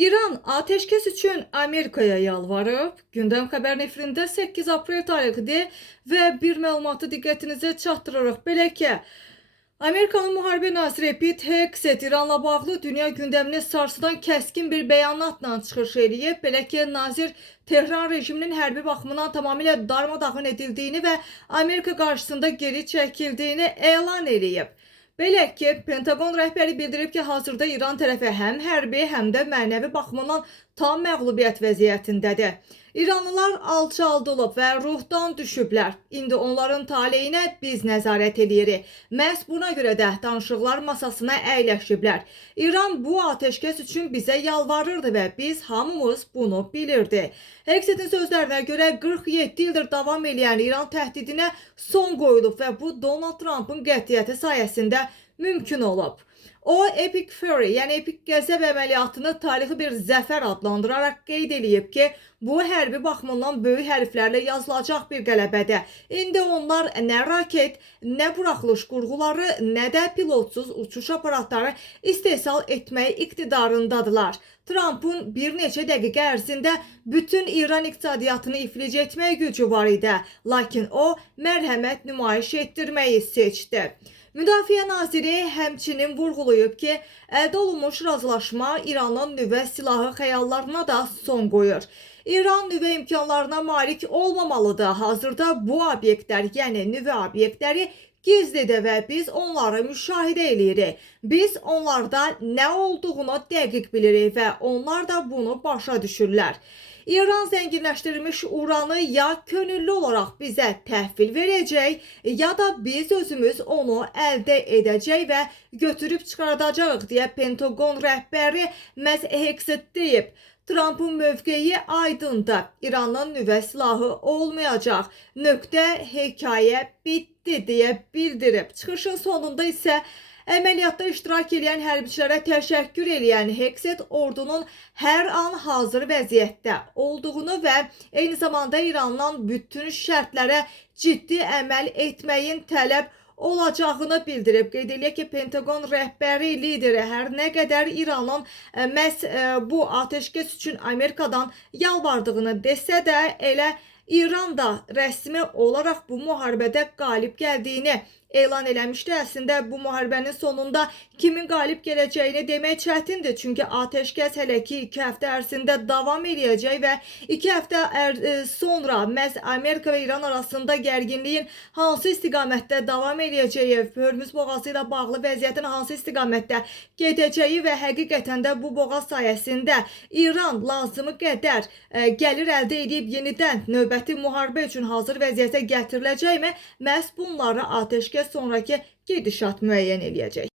İran ateşkes üçün Amerikaya yalvarıb. Gündəm xəbər nefrində 8 aprel tarixidir və bir məlumatı diqqətinizə çatdırırıq. Belə ki, Amerikanın müharibə naziri Pete Hegseth İranla bağlı dünya gündəmini sarsıdan kəskin bir bəyanatla çıxış eləyib. Belə ki, nazir Tehran rejiminin hərbi baxımından tamamilə darmadağın edildiyini və Amerika qarşısında geri çəkildiyini elan eləyib. Belə ki, Pentagon rəhbəri bildirib ki, hazırda İran tərəfi həm hərbi, həm də mənəvi baxımından tam məğlubiyyət vəziyyətindədir. İranlılar alçaldılıb və ruhdan düşüblər. İndi onların taleyinə biz nəzarət edirik. Məhz buna görə də danışıqlar masasına əyləşiblər. İran bu ateşkəs üçün bizə yalvarırdı və biz hamımız bunu bilirdik. Hekset'in sözlərinə görə 47 ildir davam edən İran təhdidinə son qoyulub və bu Donald Trump'ın qətiyyəti sayəsində mümkün olub. O, Epic Fury, yəni Epic Qəzəb əməliyyatını tarixi bir zəfər adlandıraraq qeyd edib ki, bu hərbi baxımından böyük hərflərlə yazılacaq bir qələbədir. İndi onlar nə raket, nə buraxılış qurğuları, nə də pilotsuz uçuş aparatları istehsal etmək iqtidarındadılar. Trump'un bir neçə dəqiqə ərzində bütün İran iqtisadiyyatını iflic etmək gücü var idi. Lakin o, mərhəmət nümayiş etdirməyi seçdi. Müdafiə naziri həmçinin vurğulayıb ki, əldə olunmuş razılaşma İranın nüvə silahı xəyallarına da son qoyur. İran nüvə imkanlarına malik olmamalıdır. Hazırda bu obyektlər, yəni nüvə obyektləri gizlidir və biz onları müşahidə edirik. Biz onlarda nə olduğunu dəqiq bilirik və onlar da bunu başa düşürlər. İran zənginləşdirilmiş uranı ya könüllü olaraq bizə təhvil verəcək, ya da biz özümüz onu əldə edəcək və götürüb çıxardacağıq deyə Pentagon rəhbəri məhz Hegseth deyib. Trump'ın mövqeyi aydındır. İranın nüvə silahı olmayacaq. Nöqtə, hekayə bitdi deyə bildirib. Çıxışın sonunda isə əməliyyatda iştirak edən hərbiçilərə təşəkkür edən Hegseth ordunun hər an hazır vəziyyətdə olduğunu və eyni zamanda İrandan bütün şərtlərə ciddi əməl etməyin tələb olacağını bildirib. Qeyd eləyək ki, Pentagon rəhbəri lideri hər nə qədər İranın məhz bu ateşkəs üçün Amerikadan yalvardığını desə də, elə İran da rəsmi olaraq bu müharibədə qalib gəldiyini elan eləmişdi. Əslində bu müharibənin sonunda kimin qalib gələcəyini demək çətindir. Çünki ateşkəs hələ ki 2 həftə ərzində davam edəcək və 2 həftə sonra məhz Amerika və İran arasında gərginliyin hansı istiqamətdə davam edəcəyi, Hörmüz boğazı ilə bağlı vəziyyətin hansı istiqamətdə gedəcəyi və həqiqətən də bu boğaz sayəsində İran lazımı qədər gəlir əldə edib yenidən növbəti müharibə üçün hazır vəziyyətə gətiriləcəkmi? Məhz bunları ateşkəs sonraki gedişat müəyyən eləyəcək.